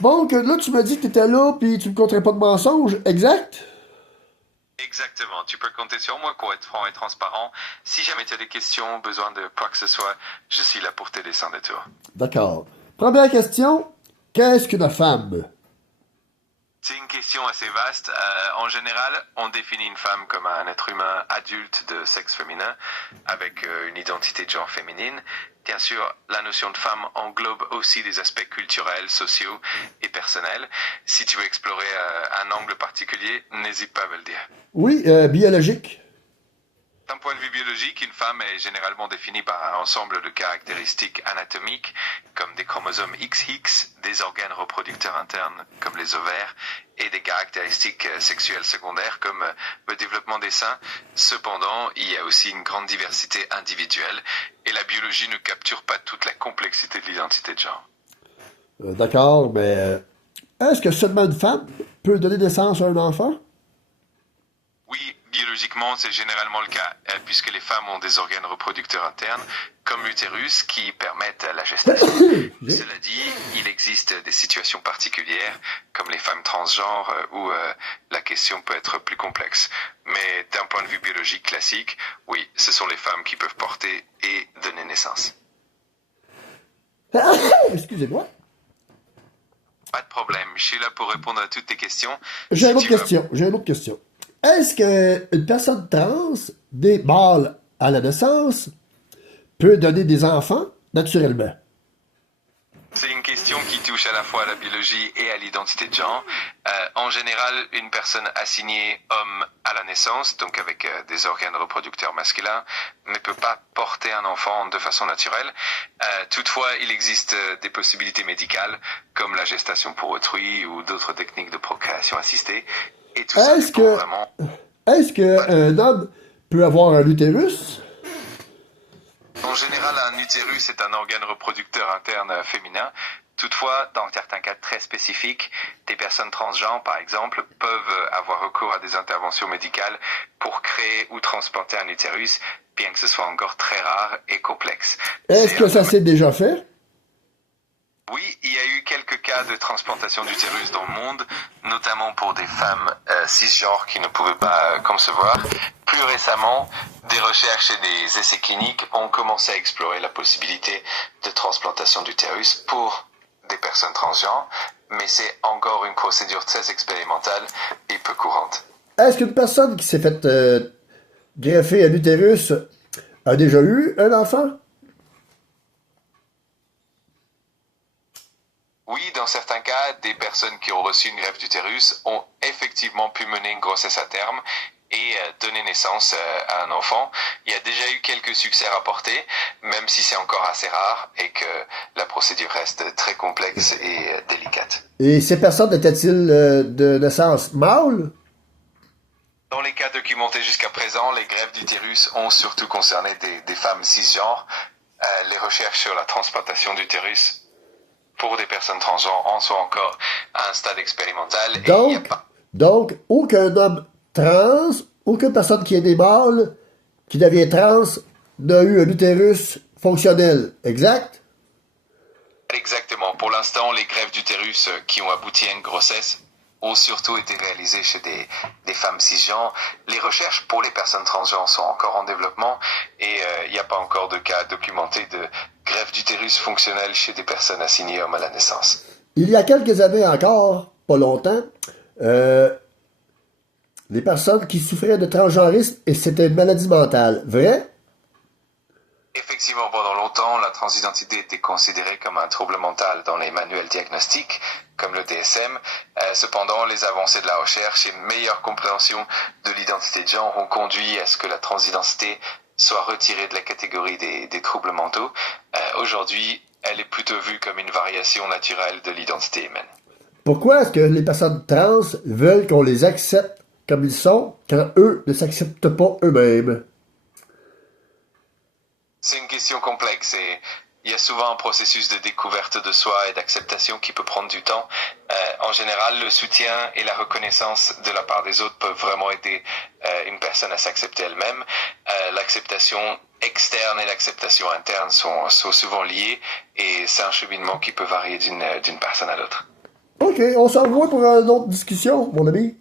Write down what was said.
Bon, que là, tu m'as dit que t'étais là, puis tu me conterais pas de mensonges, exact? Exactement, tu peux compter sur moi pour être franc et transparent. Si jamais tu as des questions, besoin de quoi que ce soit, je suis là pour t'aider sans détour. D'accord. Première question, qu'est-ce qu'une femme? C'est une question assez vaste. En général, on définit une femme comme un être humain adulte de sexe féminin avec une identité de genre féminine. Bien sûr, la notion de femme englobe aussi des aspects culturels, sociaux et personnels. Si tu veux explorer un angle particulier, n'hésite pas à me le dire. Oui, biologique. D'un point de vue biologique, une femme est généralement définie par un ensemble de caractéristiques anatomiques, comme des chromosomes XX, des organes reproducteurs internes, comme les ovaires, et des caractéristiques sexuelles secondaires, comme le développement des seins. Cependant, il y a aussi une grande diversité individuelle, et la biologie ne capture pas toute la complexité de l'identité de genre. D'accord, mais est-ce que seulement une femme peut donner naissance à un enfant? Oui, biologiquement, c'est généralement le cas, puisque les femmes ont des organes reproducteurs internes, comme l'utérus, qui permettent la gestation. Cela dit, il existe des situations particulières, comme les femmes transgenres, où la question peut être plus complexe. Mais d'un point de vue biologique classique, oui, ce sont les femmes qui peuvent porter et donner naissance. Excusez-moi. Pas de problème, je suis là pour répondre à toutes tes questions. J'ai Si une autre tu veux. question. J'ai une autre question. Est-ce qu'une personne trans, des mâles à la naissance, peut donner des enfants naturellement? C'est une question qui touche à la fois à la biologie et à l'identité de genre. En général, une personne assignée homme à la naissance, donc avec des organes reproducteurs masculins, ne peut pas porter un enfant de façon naturelle. Toutefois, il existe des possibilités médicales, comme la gestation pour autrui ou d'autres techniques de procréation assistée. Et tout ça Est-ce dépend que vraiment. est-ce qu'un homme peut avoir un utérus? En général, un utérus est un organe reproducteur interne féminin. Toutefois, dans certains cas très spécifiques, des personnes transgenres, par exemple, peuvent avoir recours à des interventions médicales pour créer ou transplanter un utérus, bien que ce soit encore très rare et complexe. Est-ce C'est que un ça domaine. s'est déjà fait? Oui, il y a eu quelques cas de transplantation d'utérus dans le monde, notamment pour des femmes cisgenres qui ne pouvaient pas concevoir. Plus récemment, des recherches et des essais cliniques ont commencé à explorer la possibilité de transplantation d'utérus pour des personnes transgenres, mais c'est encore une procédure très expérimentale et peu courante. Est-ce qu'une personne qui s'est fait greffer un utérus a déjà eu un enfant? Oui, dans certains cas, des personnes qui ont reçu une greffe d'utérus ont effectivement pu mener une grossesse à terme et donner naissance à un enfant. Il y a déjà eu quelques succès rapportés, même si c'est encore assez rare et que la procédure reste très complexe et délicate. Et ces personnes étaient-ils de naissance mâle? Dans les cas documentés jusqu'à présent, les greffes d'utérus ont surtout concerné des femmes cisgenres. Les recherches sur la transplantation d'utérus pour des personnes transgenres en sont encore à un stade expérimental et il n'y a Donc, pas. donc, aucun homme trans, aucune personne qui est née mâle, qui devient trans, n'a eu un utérus fonctionnel. Exact? Exactement. Pour l'instant, les greffes d'utérus qui ont abouti à une grossesse ont surtout été réalisées chez des femmes cisgenres. Les recherches pour les personnes transgenres sont encore en développement et il n'y a pas encore de cas documentés de greffe d'utérus fonctionnelle chez des personnes assignées hommes à la naissance. Il y a quelques années encore, pas longtemps, euh, les personnes qui souffraient de transgenrisme et c'était une maladie mentale. Vrai? Effectivement, pendant longtemps, la transidentité était considérée comme un trouble mental dans les manuels diagnostiques, comme le DSM. Cependant, les avancées de la recherche et une meilleure compréhension de l'identité de genre ont conduit à ce que la transidentité soit retirée de la catégorie des troubles mentaux. Aujourd'hui, elle est plutôt vue comme une variation naturelle de l'identité humaine. Pourquoi est-ce que les personnes trans veulent qu'on les accepte comme ils sont quand eux ne s'acceptent pas eux-mêmes? C'est une question complexe et il y a souvent un processus de découverte de soi et d'acceptation qui peut prendre du temps. En général, le soutien et la reconnaissance de la part des autres peuvent vraiment aider une personne à s'accepter elle-même. L'acceptation externe et l'acceptation interne sont souvent liées et c'est un cheminement qui peut varier d'une personne à l'autre. OK, on se revoit pour une autre discussion, mon ami.